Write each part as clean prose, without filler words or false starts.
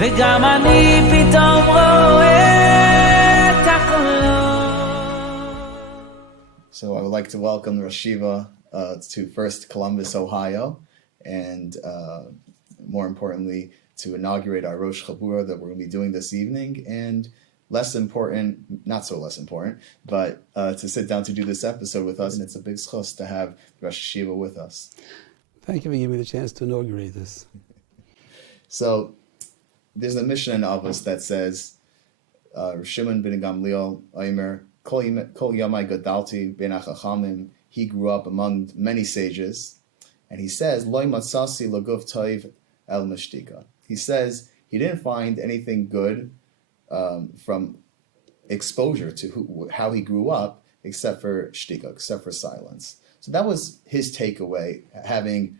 וגם אני פתאום רואה את הקולות. So I would like to welcome the Rosh Yeshiva to first Columbus, Ohio, and more importantly, to inaugurate our Rosh Chabura that we're going to be doing this evening, and less important, not so less important, but to sit down to do this episode with us, and it's a big schos to have Rosh Yeshiva with us. Thank you for giving me the chance to inaugurate this. So, there's a Mishnah in Avos that says, Shimon ben Gamliel, Omer, Kol Yamai Gadalti ben Achachamim, he grew up among many sages, and he says, Loi Matsasi Laguf Toiv El Mishtika. He says he didn't find anything good from exposure to how he grew up, except for shtika, except for silence. So that was his takeaway, having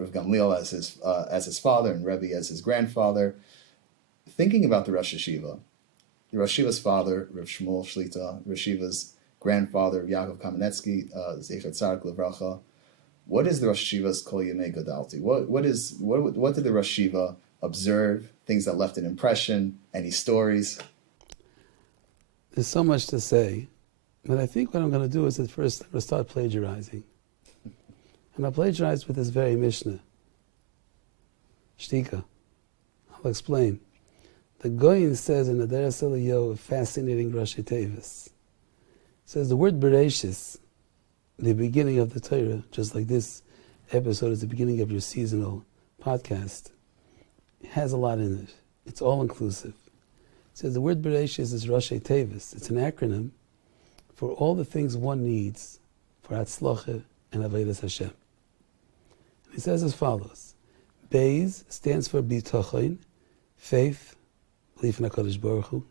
Rav Gamliel as his father and Rabbi as his grandfather. Thinking about the Rosh Yeshiva, the Rosh Yeshiva's father, Rav Shmuel Shlita, Rosh Yeshiva's grandfather, Yaakov Kamenetsky, Zecher Tzadik Levracha. What is the Rosh Yeshiva's Kol Yemei Gadalti? What did the Rosh Yeshiva observe? Things that left an impression? Any stories? There's so much to say, but I think what I'm going to do is at first I'm going to start plagiarizing. And I'll plagiarize with this very Mishnah. Shtika. I'll explain. The Goyin says in the Deres Eliyahu, a fascinating Rashi Tevis. Says the word Bereshis, the beginning of the Torah, just like this episode is the beginning of your seasonal podcast, it has a lot in it. It's all inclusive. It says the word Bereshis is Rashi Tevis. It's an acronym for all the things one needs for Hatzlacha and Avodas Hashem. He says as follows: Beis stands for Bitachon, faith, belief in HaKadosh Baruch Hu.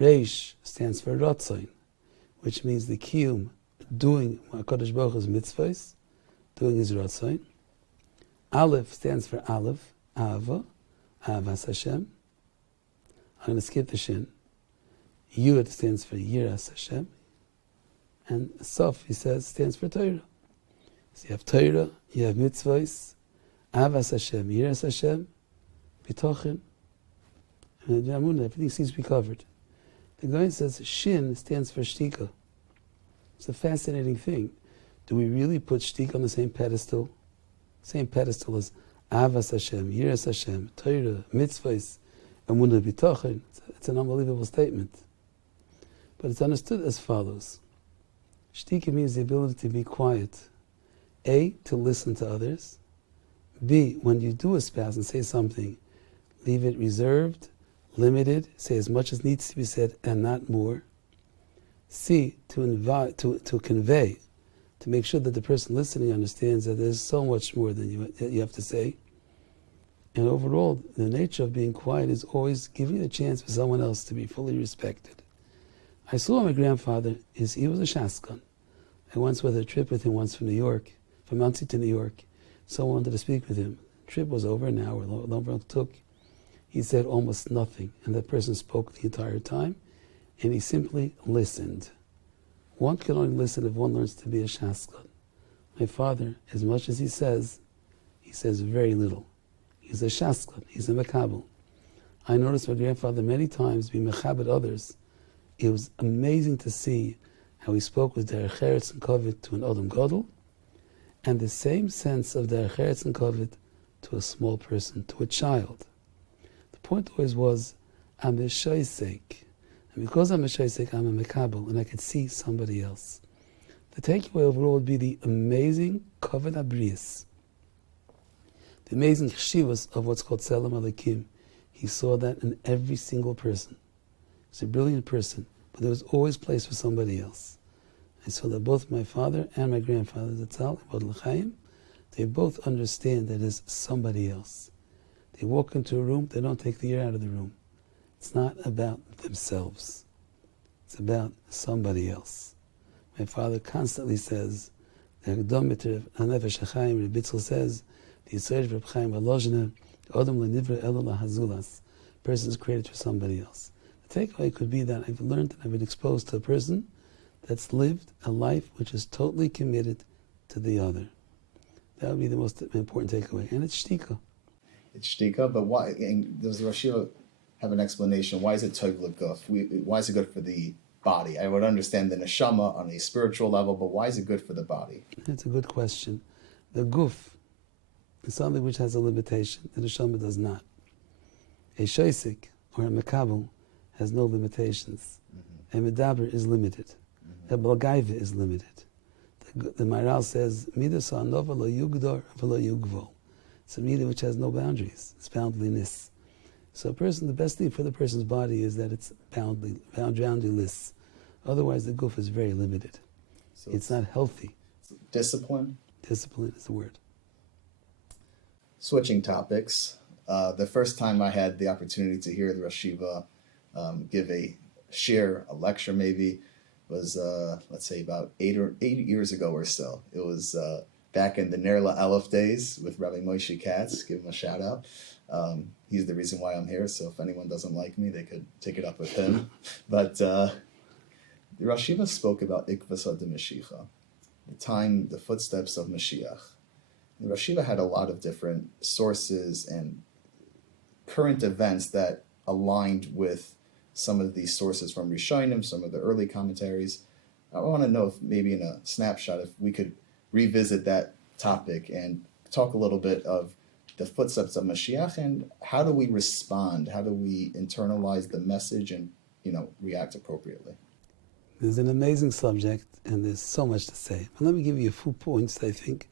Reish stands for Ratzon, which means the kiyum, doing HaKadosh Baruch Hu's mitzvahs, doing his Ratzon. Aleph stands for Aleph, Ahava, Ahavas Hashem. I'm going to skip the Shin. Yud stands for Yiras Hashem. And Sof, he says, stands for Torah. So you have Torah, you have mitzvahs, Ahavas Hashem, Yiras Hashem, Bitochen, and Amunah. Everything seems to be covered. The guy says Shin stands for Shtika. It's a fascinating thing. Do we really put Shtika on the same pedestal? Same pedestal as Ahavas Hashem, Yiras Hashem, Torah, mitzvahs, Amunah, Bitochen. It's an unbelievable statement. But it's understood as follows. Shtika means the ability to be quiet. A, to listen to others. B, when you do espouse and say something, leave it reserved, limited, say as much as needs to be said and not more. C, to convey, to make sure that the person listening understands that there's so much more than you have to say. And overall, the nature of being quiet is always giving a chance for someone else to be fully respected. I saw my grandfather, he was a Shaskan. I once went on a trip with him once from New York, from Monsey to New York. Someone wanted to speak with him. The trip was over an hour, longer it took. He said almost nothing, and that person spoke the entire time, and he simply listened. One can only listen if one learns to be a Shaskan. My father, as much as he says very little. He's a Shaskan, he's a Mekabel. I noticed my grandfather many times be Mechabed others. It was amazing to see how he spoke with Derech Eretz and Kavod to an Adam Gadol, and the same sense of Derech Eretz and Kavod to a small person, to a child. The point always was, I'm a Shaisek. And because I'm a Shaisek, I'm a Mekabel, and I could see somebody else. The takeaway overall would be the amazing Kavod Abrius, the amazing chshivas of what's called Tzelem Alekim. He saw that in every single person. He's a brilliant person, but there was always place for somebody else. I saw that both my father and my grandfather, Zatzal, they both understand that there's somebody else. They walk into a room, they don't take the air out of the room. It's not about themselves. It's about somebody else. My father constantly says, the Agdom Mitzvah Nefesh HaChaim, Rabbi Bitzl says, the Yisrael Reb Chaim Alojna, the Odom Lenivra Elo Lahazulas. Person is created for somebody else. The takeaway could be that I've learned and I've been exposed to a person that's lived a life which is totally committed to the other. That would be the most important takeaway. And it's shtika. It's shtika, but why? And does Rosh Hashiva have an explanation? Why is it tov l'guf? Why is it good for the body? I would understand the neshama on a spiritual level, but why is it good for the body? That's a good question. The guf is something which has a limitation. The neshama does not. A shaisik or a mekabel has no limitations. A medaber is limited. A balgaiva is limited. The Maharal says, Midas ha'anova lo yugdor v'lo yugvol. It's a midah which has no boundaries. It's boundliness. So the best thing for the person's body is that it's boundaryless. Otherwise, the guf is very limited. So it's not healthy. Discipline? Discipline is the word. Switching topics. The first time I had the opportunity to hear the Rosh Hashiva give a lecture maybe, was, let's say, about 8 years ago or so. It was back in the Nerla Aleph days with Rabbi Moshe Katz. Give him a shout out. He's the reason why I'm here, so if anyone doesn't like me, they could take it up with him. But the Rosh Hashiva spoke about Ikvasa de Mashiach, the footsteps of Mashiach. The Rosh Hashiva had a lot of different sources and current events that aligned with some of these sources from Rishonim, some of the early commentaries. I want to know if maybe in a snapshot, if we could revisit that topic and talk a little bit of the footsteps of Mashiach and how do we respond? How do we internalize the message and, react appropriately? There's an amazing subject and there's so much to say. But let me give you a few points that I think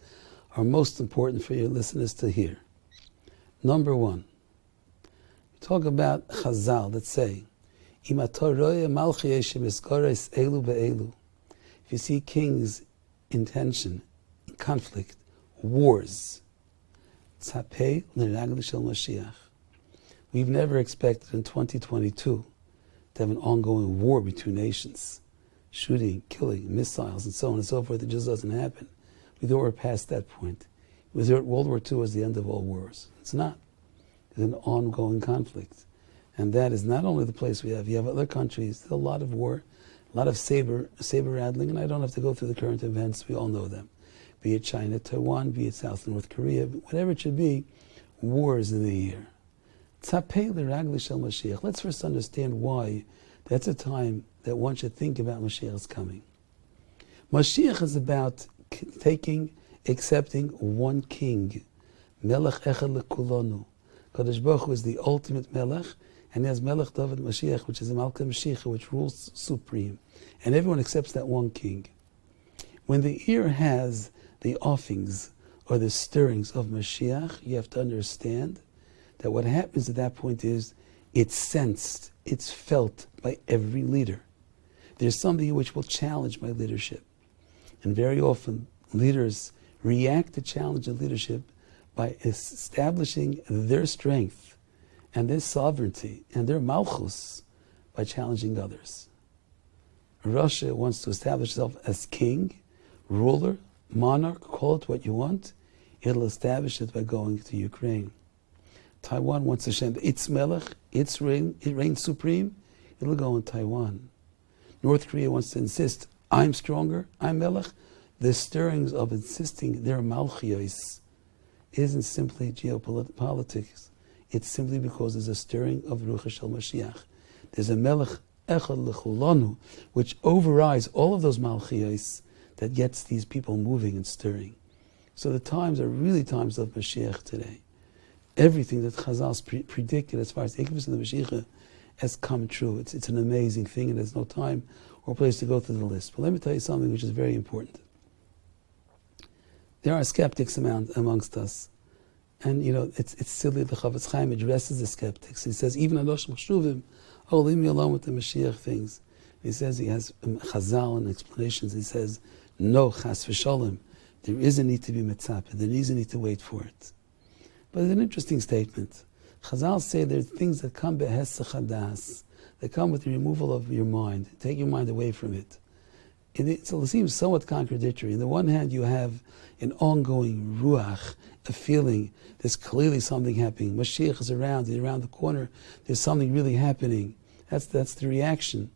are most important for your listeners to hear. Number one, talk about Chazal that say, if you see kings in tension, in conflict, wars, we've never expected in 2022 to have an ongoing war between nations, shooting, killing, missiles, and so on and so forth. It just doesn't happen. We thought we're past that point. World War II was the end of all wars. It's not. There's an ongoing conflict. And that is not only the place you have other countries, there's a lot of war, a lot of saber rattling, and I don't have to go through the current events, we all know them. Be it China, Taiwan, be it South and North Korea, whatever it should be, war is in the air. Let's first understand why that's a time that one should think about Mashiach's coming. Mashiach is about accepting one king. Melech echad lekulonu. Kadosh Baruch Hu is the ultimate Melech, and he has Melech David Mashiach, which is a Malka Mashiach, which rules supreme. And everyone accepts that one king. When the ear has the offings or the stirrings of Mashiach, you have to understand that what happens at that point is it's sensed, it's felt by every leader. There's something which will challenge my leadership. And very often, leaders react to challenge of leadership by establishing their strength and their sovereignty and their malchus by challenging others. Russia wants to establish itself as king, ruler, monarch, call it what you want. It'll establish it by going to Ukraine. Taiwan wants to show its melech, it reigns supreme. It'll go in Taiwan. North Korea wants to insist, I'm stronger, I'm melech. The stirrings of insisting their malchios isn't simply geopolitics. It's simply because there's a stirring of Ruach Shel Mashiach. There's a melech echad lechulanu, which overrides all of those malchios that gets these people moving and stirring. So the times are really times of Mashiach today. Everything that Chazal predicted as far as Ikvus and the Mashiach has come true. It's an amazing thing, and there's no time or place to go through the list. But let me tell you something which is very important. There are skeptics amongst us. And it's silly. The Chavetz Chaim addresses the skeptics. He says, even Adosh Machshuvim, leave me alone with the Mashiach things. He says, he has Chazal and explanations. He says, no, Chas v'Sholom, there is a need to be mitzapeh. There is a need to wait for it. But it's an interesting statement. Chazal say there are things that come behesach hadas, that come with the removal of your mind, take your mind away from it. It seems somewhat contradictory. On the one hand, you have an ongoing ruach, a feeling there's clearly something happening. Mashiach is around, he's around the corner, there's something really happening. That's the reaction. On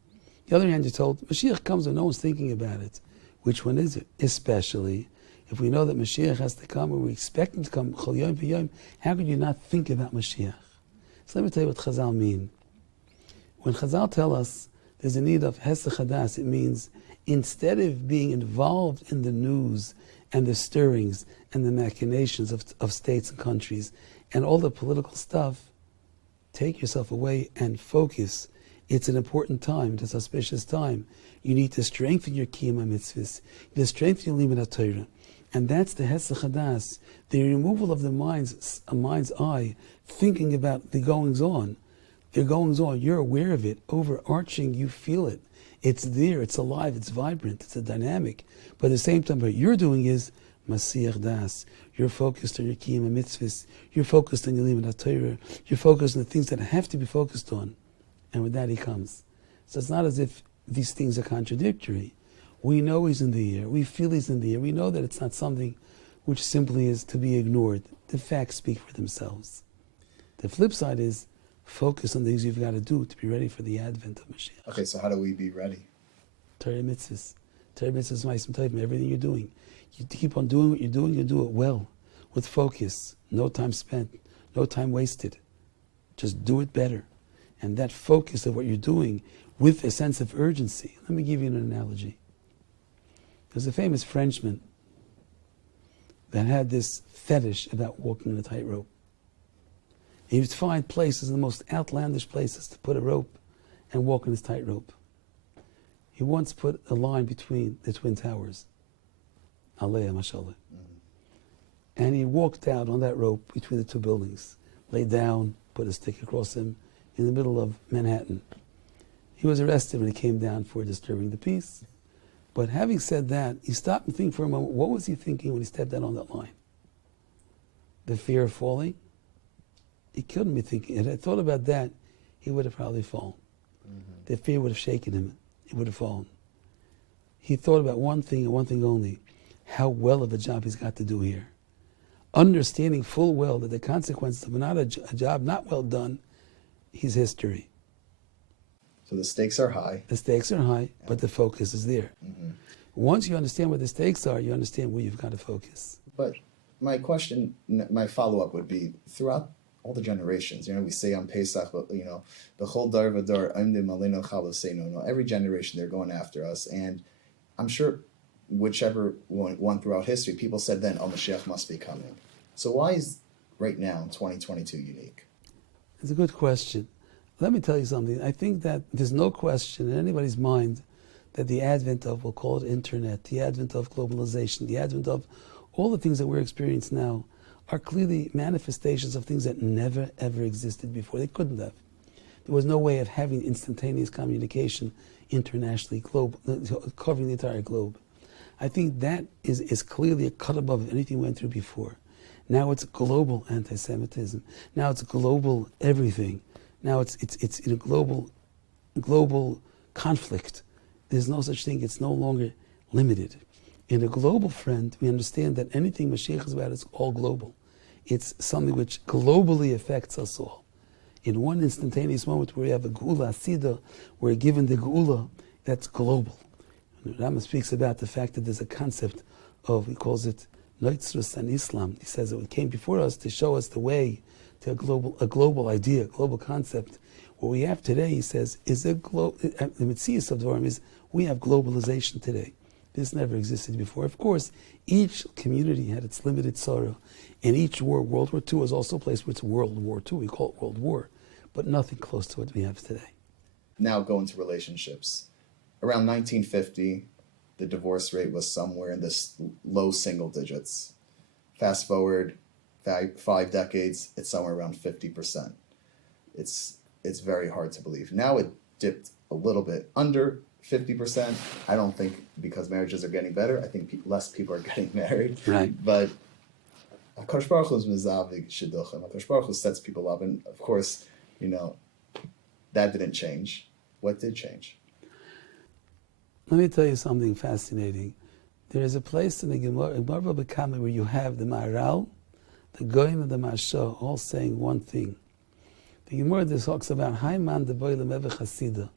the other hand, you're told, Mashiach comes when no one's thinking about it. Which one is it? Especially if we know that Mashiach has to come, and we expect him to come, Chol Yom V'Yom, how could you not think about Mashiach? So let me tell you what Chazal mean. When Chazal tell us there's a need of Hesed Chadas, it means instead of being involved in the news and the stirrings and the machinations of states and countries and all the political stuff, take yourself away and focus. It's an important time, it's a auspicious time. You need to strengthen your Kiyum HaMitzvahs. You need to strengthen your Limud HaTorah. And that's the Hesed Chadas, the removal of the mind's eye, thinking about the goings-on. The goings-on, you're aware of it, overarching, you feel it. It's there, it's alive, it's vibrant, it's a dynamic. But at the same time, what you're doing is Mashiach Das. You're focused on your Kiyum HaMitzvahs. You're focused on your Limud HaTorah. You're focused on the things that have to be focused on. And with that he comes. So it's not as if these things are contradictory. We know he's in the air. We feel he's in the air. We know that it's not something which simply is to be ignored. The facts speak for themselves. The flip side is focus on the things you've got to do to be ready for the advent of Mashiach. Okay, so how do we be ready? Torah mitzvahs. Torah mitzvahs, ma'asim tovim, everything you're doing. You keep on doing what you're doing, you do it well, with focus, no time spent, no time wasted. Just do it better. And that focus of what you're doing with a sense of urgency. Let me give you an analogy. There's a famous Frenchman that had this fetish about walking on a tightrope. He would find places, the most outlandish places, to put a rope and walk on his tightrope. He once put a line between the Twin Towers, Aliyah Mashallah. And he walked out on that rope between the two buildings, laid down, put a stick across him in the middle of Manhattan. He was arrested when he came down for disturbing the peace. But having said that, he stopped and think for a moment, what was he thinking when he stepped out on that line? The fear of falling? He couldn't be thinking. If he had thought about that, he would have probably fallen. The fear would have shaken him. He would have fallen. He thought about one thing and one thing only, how well of a job he's got to do here. Understanding full well that the consequences of not a job not well done, is history. So the stakes are high. The stakes are high, but the focus is there. Once you understand what the stakes are, you understand where you've got to focus. But my question, my follow-up would be, throughout all the generations, we say on Pesach, but the whole dar v'dar, every generation they're going after us, and I'm sure whichever one throughout history, people said then, Mashiach must be coming. So why is right now, 2022, unique? It's a good question. Let me tell you something. I think that there's no question in anybody's mind that the advent of, we'll call it internet, the advent of globalization, the advent of all the things that we're experiencing now are clearly manifestations of things that never, ever existed before. They couldn't have. There was no way of having instantaneous communication internationally, covering the entire globe. I think that is clearly a cut above anything we went through before. Now it's global anti-Semitism. Now it's global everything. Now it's in a global conflict. There's no such thing. It's no longer limited. In a global front, we understand that anything Mashiach is about is all global. It's something which globally affects us all. In one instantaneous moment where we have a Geula Asida, we're given the Geula, that's global. Rabbi speaks about the fact that there's a concept of, he calls it Noitzrus and Islam. He says it came before us to show us the way to a global idea, a global concept. What we have today, he says, is the Metzius of Dvarim is we have globalization today. This never existed before. Of course, each community had its limited sorrow, and each war, World War II, was also a place where it's World War II. We call it World War, but nothing close to what we have today. Now go into relationships. Around 1950, the divorce rate was somewhere in the low single digits. Fast forward 5 decades, it's somewhere around 50%. It's very hard to believe. Now it dipped a little bit under 50%. I don't think because marriages are getting better. I think less people are getting married. Right. But HaKadosh Baruch Hu is mizavig shidduchim. HaKadosh Baruch Hu sets people up, and of course, that didn't change. What did change? Let me tell you something fascinating. There is a place in the Gemara where you have the Maharal, the Goyim, and the Mashah all saying one thing. The Gemara talks about Haiman de Boilem Evech Hasida,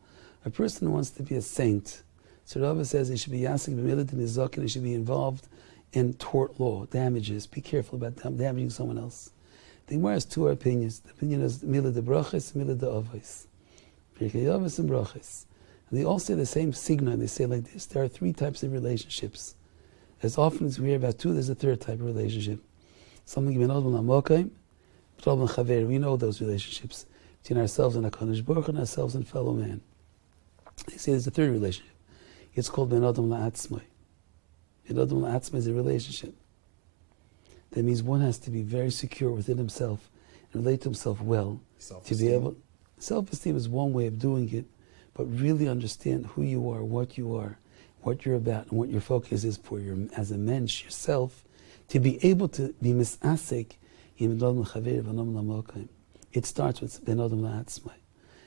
a person who wants to be a saint. So Rabbi says he should be Yasik B'milat in his Zok, and he should be involved in tort law, damages. Be careful about damaging someone else. The Gemara has two opinions. The opinion is mila de brachas, mila de avos. Pirkei Avos and brachas. And they all say the same signa. They say like this: there are three types of relationships. As often as we hear about two, there's a third type of relationship. Something ben adam lamokaim, ben adam chaver. We know those relationships between ourselves and HaKadosh Baruch Hu and ourselves and fellow man. They say there's a third relationship. It's called ben adam la'atzmai. Ben adam la'atzmai is a relationship. That means one has to be very secure within himself and relate to himself well. To be able. Self-esteem is one way of doing it, but really understand who you are, what you're about, and what your focus is for your as a mensch yourself, to be able to be misasek in ben adam chaver, ben adam lamokaim. It starts with ben adam la'atzmai.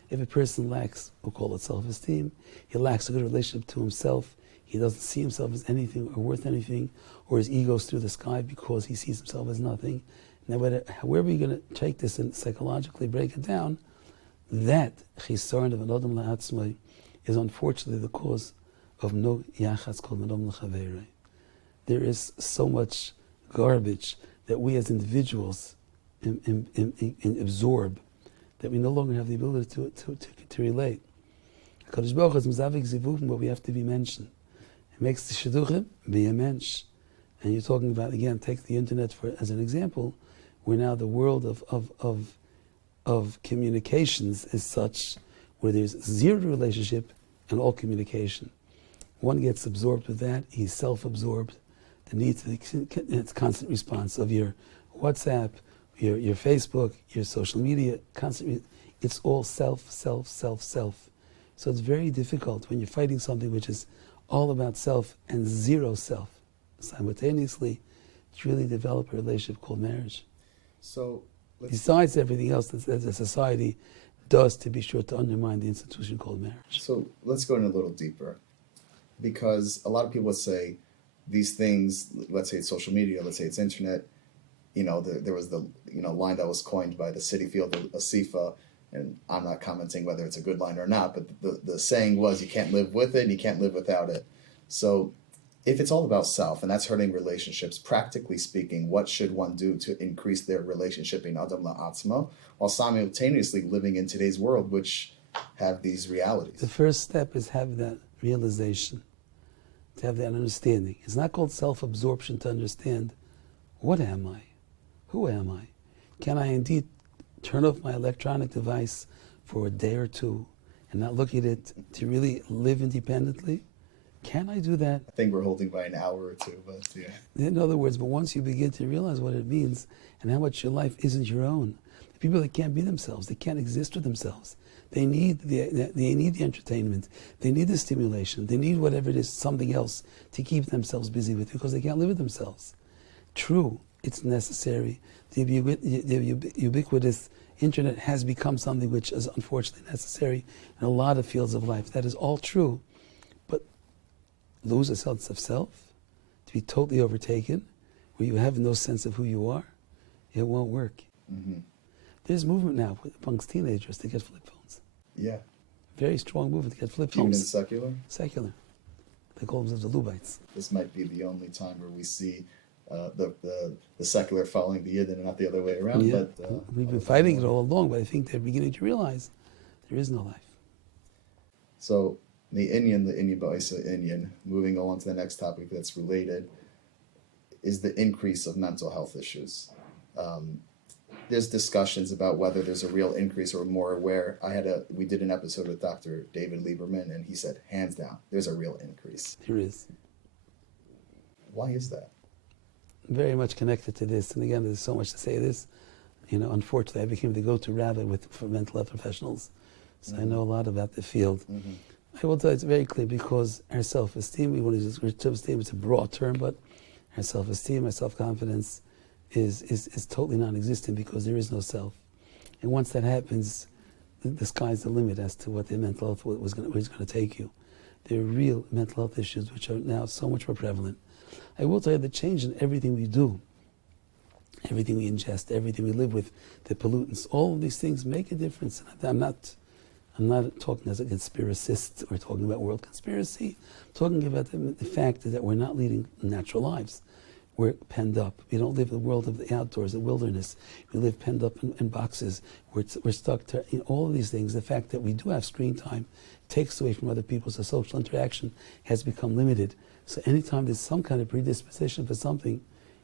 If a person lacks, we'll call it self-esteem, he lacks a good relationship to himself, he doesn't see himself as anything or worth anything, or his ego's through the sky because he sees himself as nothing. Now, however you're going to take this and psychologically break it down, that chisaron of an adam la'atzmai is unfortunately the cause of no yachas called ben adam l'chaverei. There is so much garbage that we as individuals absorb that we no longer have the ability to relate. HaKadosh Baruch Hu is mizavik zivuvim, but we have to be mentioned. It makes the shidduchim be a mensch. And you're talking about, again, take the internet as an example, where now the world of communications is such where there's zero relationship and all communication. One gets absorbed with that, he's self-absorbed. The need to it's constant response of your WhatsApp, your Facebook, your social media, constantly, it's all self. So it's very difficult when you're fighting something which is all about self and zero self. Simultaneously, to really develop a relationship called marriage. So, besides everything else that a society does to be sure to undermine the institution called marriage. So let's go in a little deeper, because a lot of people say these things. Let's say it's social media. Let's say it's internet. There was the line that was coined by the city field of Asifa, and I'm not commenting whether it's a good line or not, but the saying was you can't live with it and you can't live without it. So if it's all about self and that's hurting relationships, practically speaking, what should one do to increase their relationship in Adam La'atzma while simultaneously living in today's world, which have these realities? The first step is have that realization, to have that understanding. It's not called self-absorption to understand, what am I? Who am I? Can I indeed turn off my electronic device for a day or two and not look at it to really live independently? Can I do that? I think we're holding by an hour or two, but yeah. In other words, but once you begin to realize what it means and how much your life isn't your own, the people that can't be themselves, they can't exist with themselves. They need the entertainment. They need the stimulation. They need whatever it is, something else to keep themselves busy with because they can't live with themselves. True, it's necessary. The ubiquitous internet has become something which is unfortunately necessary in a lot of fields of life. That is all true. But lose a sense of self, to be totally overtaken, where you have no sense of who you are, it won't work. Mm-hmm. There's movement now amongst teenagers to get flip phones. Yeah. Very strong movement to get flip Even in phones. secular? Secular. They call themselves the Lubites. This might be the only time where we see the secular following the Yidden and not the other way around. Yeah. But We've been fighting it all along, but I think they're beginning to realize there is no life. So the Inyan Ba'isa Inyan, moving on to the next topic that's related, is the increase of mental health issues. There's discussions about whether there's a real increase or more aware. We did an episode with Dr. David Lieberman, and he said, hands down, there's a real increase. There is. Why is that? Very much connected to this, and again, there's so much to say this. Unfortunately, I became the go-to rabbi for mental health professionals, so I know a lot about the field. Mm-hmm. I will tell you, it's very clear, because our self-esteem, we want to use self-esteem, it's a broad term, but our self-esteem, our self-confidence is totally non-existent because there is no self. And once that happens, the sky's the limit as to what the mental health where it's going to take you. There are real mental health issues which are now so much more prevalent. I will tell you the change in everything we do, everything we ingest, everything we live with, the pollutants, all of these things make a difference. I'm not talking as a conspiracist or talking about world conspiracy. I'm talking about the fact that we're not leading natural lives. we're penned up. We don't live in the world of the outdoors, the wilderness. We live penned up in boxes. We're stuck to all of these things. The fact that we do have screen time takes away from other people, so social interaction has become limited. So anytime there's some kind of predisposition for something,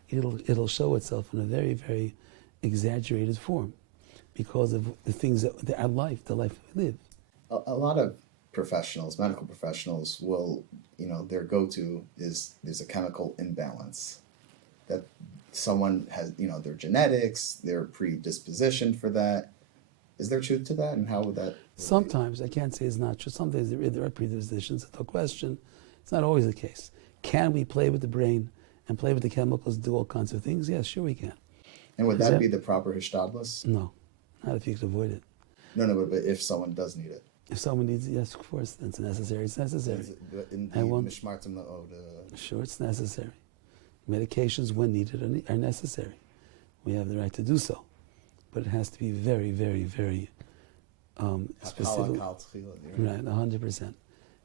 it'll show itself in a very, very exaggerated form because of the things that our life, the life we live. A lot of professionals, medical professionals, will, their go-to is there's a chemical imbalance. That someone has, their genetics, their predisposition for that. Is there truth to that, and how would that relate? Sometimes, I can't say it's not true. Sometimes there are predispositions, no question. It's not always the case. Can we play with the brain and play with the chemicals, do all kinds of things? Yes, sure we can. And would that be the proper hishtadlus? No, not if you could avoid it. No, but if someone does need it. If someone needs it, yes, of course, it's necessary. It's necessary. Sure, it's necessary. Medications, when needed, are necessary. We have the right to do so. But it has to be very, very, very specific. Right, 100%.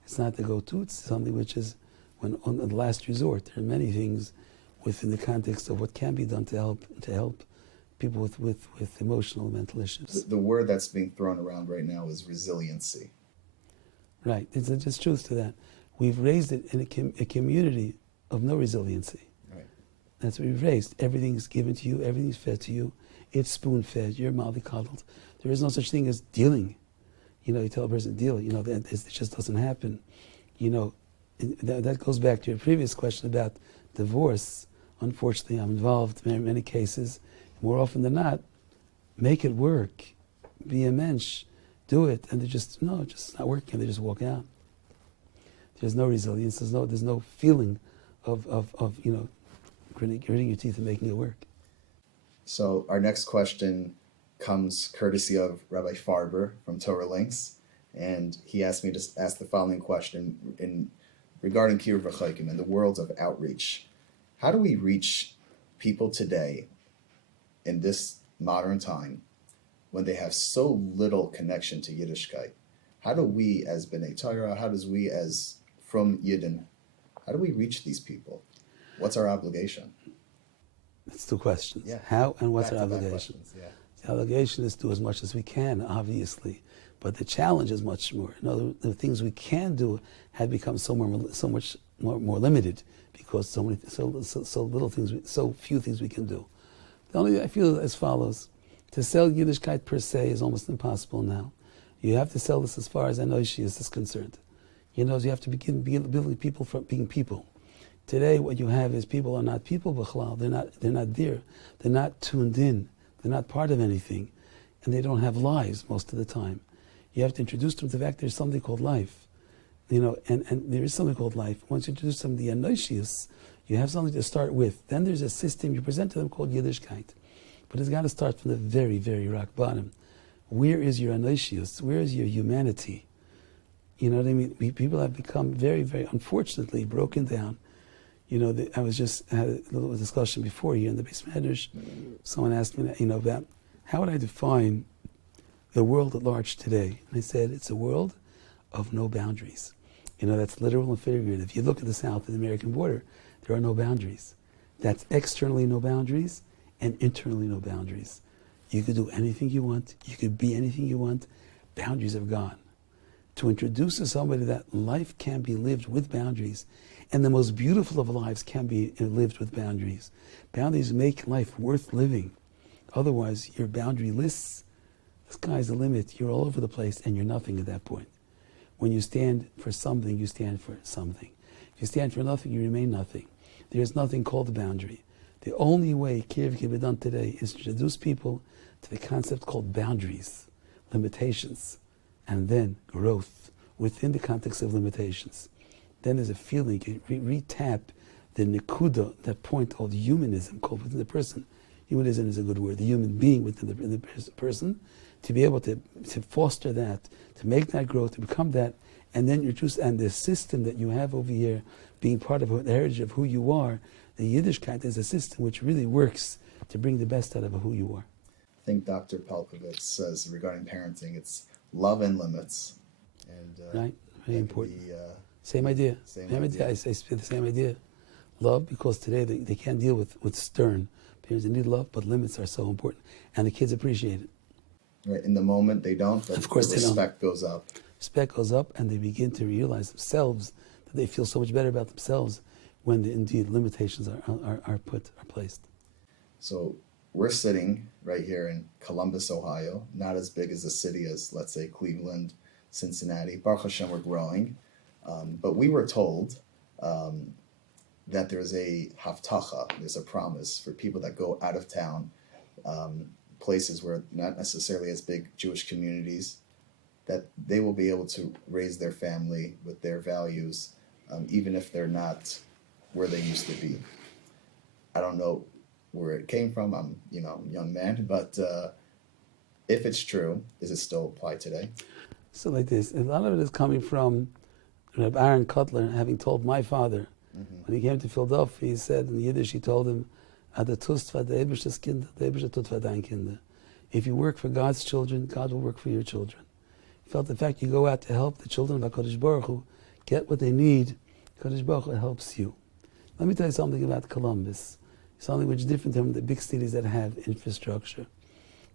It's not the go-to. It's something which is on the last resort. There are many things within the context of what can be done to help people with emotional, mental issues. The word that's being thrown around right now is resiliency. Right. There's truth to that. We've raised it in a community of no resiliency. Right. That's what we've raised. Everything's given to you. Everything's fed to you. It's spoon-fed. You're mollycoddled. There is no such thing as dealing. You tell a person, deal. It just doesn't happen. That goes back to your previous question about divorce. Unfortunately, I'm involved in many cases. More often than not, make it work. Be a mensch. Do it. And they're just not working. They just walk out. There's no resilience. There's no feeling of gritting your teeth and making it work. So our next question comes courtesy of Rabbi Farber from Torah Links, and he asked me to ask the following question regarding Kiruv V'Chaikim and the world of outreach. How do we reach people today in this modern time when they have so little connection to Yiddishkeit? How do we as B'nai Torah, how does we as from Yidden, how do we reach these people? What's our obligation? It's two questions. Yeah. How and what's our Back-to-back obligation? questions, yeah. The obligation is to do as much as we can, obviously, but the challenge is much more. The things we can do have become so much more limited because so little things, so few things we can do. The only I feel as follows: to sell Yiddishkeit per se is almost impossible now. You have to sell this as far as Anoshius is concerned. You have to begin building people from being people. Today, what you have is people are not people b'chlal. They're not there. They're not tuned in. They're not part of anything, and they don't have lives most of the time. You have to introduce them to the fact there's something called life, and there is something called life. Once you introduce them to the Anoshius, you have something to start with. Then there's a system you present to them called Yiddishkeit, but it's got to start from the very, very rock bottom. Where is your Anoshius? Where is your humanity? You know what I mean? People have become very, very, unfortunately, broken down. I was just had a little discussion before here in the Beis Medrash. Someone asked me, about how would I define the world at large today? And I said, it's a world of no boundaries. That's literal and figurative. If you look at the south of the American border, there are no boundaries. That's externally no boundaries and internally no boundaries. You could do anything you want. You could be anything you want. Boundaries are gone. To introduce to somebody that life can be lived with boundaries, and the most beautiful of lives can be lived with boundaries. Boundaries make life worth living. Otherwise, you're boundaryless. The sky's the limit. You're all over the place, and you're nothing at that point. When you stand for something, you stand for something. If you stand for nothing, you remain nothing. There's nothing called a boundary. The only way Kiruv can be done today is to introduce people to the concept called boundaries, limitations, and then growth within the context of limitations. Then there's a feeling, you re-tap the nekuda, that point called humanism, called within the person. Humanism is a good word, the human being within the person, to be able to foster that, to make that growth, to become that, and then and the system that you have over here, being part of the heritage of who you are, the Yiddishkeit is a system which really works to bring the best out of who you are. I think Dr. Pelkovitz says regarding parenting, it's love and limits. And right, very important. Same idea. I say the same idea. Love, because today they can't deal with stern parents. They need love, but limits are so important, and the kids appreciate it. Right. In the moment, they don't, but Of course the they don't. respect goes up. Respect goes up, and they begin to realize themselves that they feel so much better about themselves when indeed limitations are placed. So we're sitting right here in Columbus, Ohio, not as big as a city as, let's say, Cleveland, Cincinnati. Baruch Hashem, we're growing. But we were told that there's a haftacha, there's a promise for people that go out of town, places where not necessarily as big Jewish communities, that they will be able to raise their family with their values, even if they're not where they used to be. I don't know where it came from. I'm a young man, but if it's true, does it still apply today? So like this, a lot of it is coming from Rabbi Aaron Kotler having told my father, when he came to Philadelphia, he said in Yiddish, he told him, if you work for God's children, God will work for your children. He felt the fact you go out to help the children of HaKadosh Baruch Hu get what they need, HaKadosh Baruch Hu helps you. Let me tell you something about Columbus, something which is different from the big cities that have infrastructure.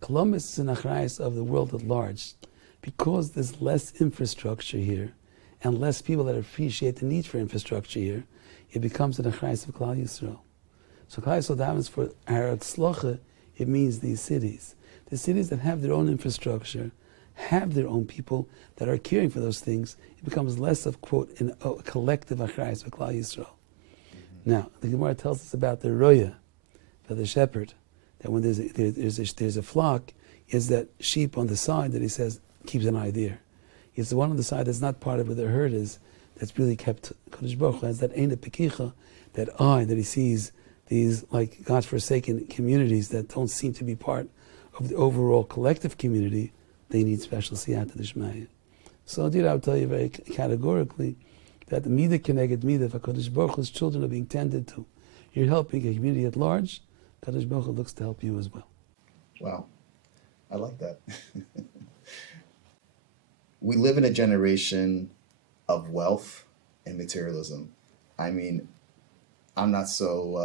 Columbus is an achrayus of the world at large. Because there's less infrastructure here, and less people that appreciate the need for infrastructure here, it becomes an achrayus of Klal Yisrael. So Klal Yisrael davens for our tzlocha, it means these cities. The cities that have their own infrastructure, have their own people that are caring for those things, it becomes less of, quote, a collective achrayus of Klal Yisrael. Now, the Gemara tells us about the roya, for the shepherd, that when there's a flock, is that sheep on the side that he says keeps an eye there. It's the one on the side that's not part of where the herd is, that's really kept. Kodesh Baruch Hu has that Ein Pekicha, that eye that he sees these like God-forsaken communities that don't seem to be part of the overall collective community. They need special siyata d'shmaya. So indeed, I would tell you very categorically that the midah keneged midah, if HaKadosh Baruch Hu's children are being tended to, you're helping a community at large, HaKadosh Baruch Hu looks to help you as well. Wow, I like that. We live in a generation of wealth and materialism. I mean, I'm not so,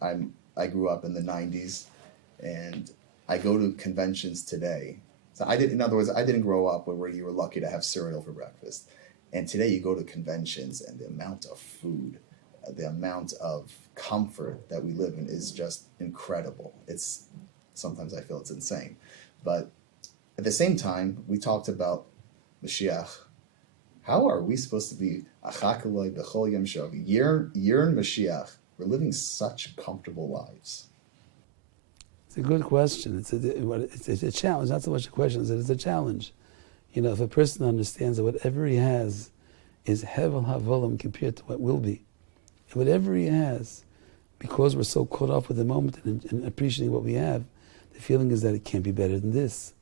I grew up in the 90s, and I go to conventions today. So in other words, I didn't grow up where you were lucky to have cereal for breakfast. And today you go to conventions, and the amount of food, the amount of comfort that we live in is just incredible. Sometimes I feel it's insane. But at the same time, we talked about Mashiach. How are we supposed to be achakaloi b'chol yom shov? Year in Mashiach, we're living such comfortable lives. It's a good question. It's a challenge. Not so much a question as it is a challenge. If a person understands that whatever he has is hevel havolim compared to what will be, and whatever he has, because we're so caught up with the moment and appreciating what we have, the feeling is that it can't be better than this.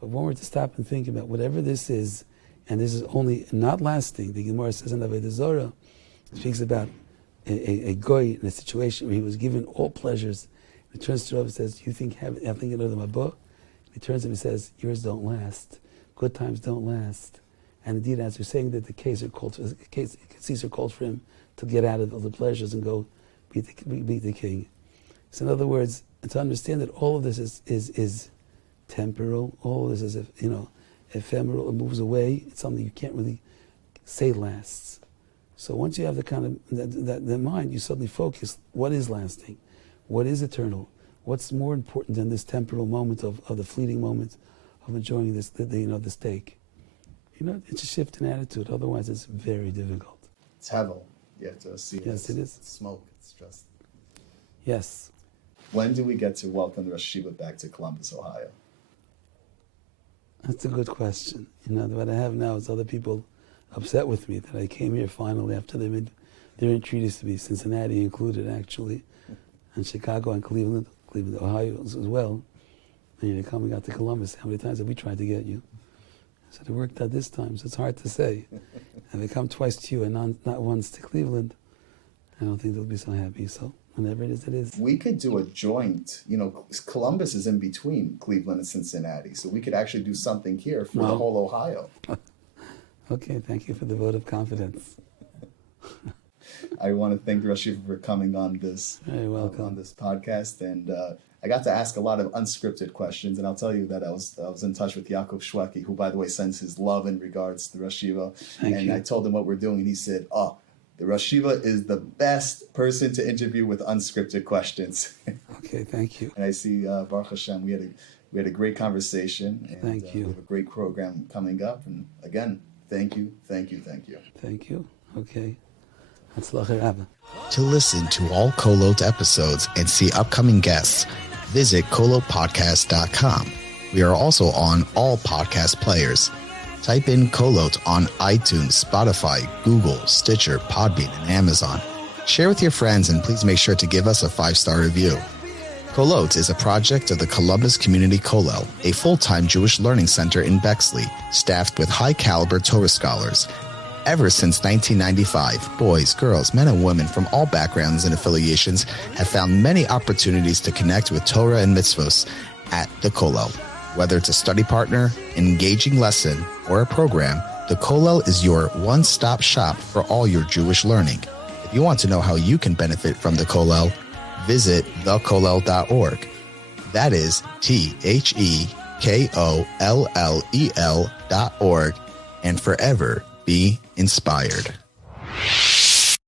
But when we're to stop and think about whatever this is, and this is only not lasting, the Gemara says in Avodah Zarah, it speaks about a goy in a situation where he was given all pleasures. He turns to Rabbi and says, "You think having another mabah?" He turns to him and says, "Yours don't last. Good times don't last." And indeed, as we're saying that the cases are called for him to get out of the pleasures and go beat the king. So in other words, to understand that all of this is temporal, all of this is ephemeral, it moves away. It's something you can't really say lasts. So once you have the kind of that mind, you suddenly focus: what is lasting, what is eternal, what's more important than this temporal moment of the fleeting moment of enjoying the steak. It's a shift in attitude. Otherwise, it's very difficult. It's hevel. You have to see. Yes, it is. Smoke. It's just. Yes. When do we get to welcome the Rosh Hashiva back to Columbus, Ohio? That's a good question. What I have now is other people upset with me that I came here finally after they made their entreaties to me, Cincinnati included actually, and Chicago and Cleveland, Ohio as well. And you're coming out to Columbus. How many times have we tried to get you? I said, it worked out this time, so it's hard to say. And they come twice to you and not once to Cleveland, I don't think they'll be so happy. So whenever it is. We could do a joint, Columbus is in between Cleveland and Cincinnati, so we could actually do something here for the whole Ohio. Okay, thank you for the vote of confidence. I want to thank the Rosh Yeshiva for coming on this You're welcome. on this podcast, and I got to ask a lot of unscripted questions. And I'll tell you that I was in touch with Yaakov Shweki, who, by the way, sends his love and regards to Rosh Yeshiva. Thank you. I told him what we're doing, and he said, "Oh, the Rosh Yeshiva is the best person to interview with unscripted questions." Okay, thank you. And I see Baruch Hashem, we had a great conversation. And, Thank you. We have a great program coming up, and again, thank you. Thank you. Okay. Hatzlacha Rabbi. To listen to all Kolot episodes and see upcoming guests, visit kolotpodcast.com. We are also on all podcast players. Type in Kolot on iTunes, Spotify, Google, Stitcher, Podbean, and Amazon. Share with your friends, and please make sure to give us a 5-star review. Kolot is a project of the Columbus Community Kollel, a full-time Jewish learning center in Bexley, staffed with high-caliber Torah scholars. Ever since 1995, boys, girls, men and women from all backgrounds and affiliations have found many opportunities to connect with Torah and mitzvos at the Kollel. Whether it's a study partner, an engaging lesson, or a program, the Kollel is your one-stop shop for all your Jewish learning. If you want to know how you can benefit from the Kollel, visit thekollel.org. That is TheKollel.org, and forever be inspired.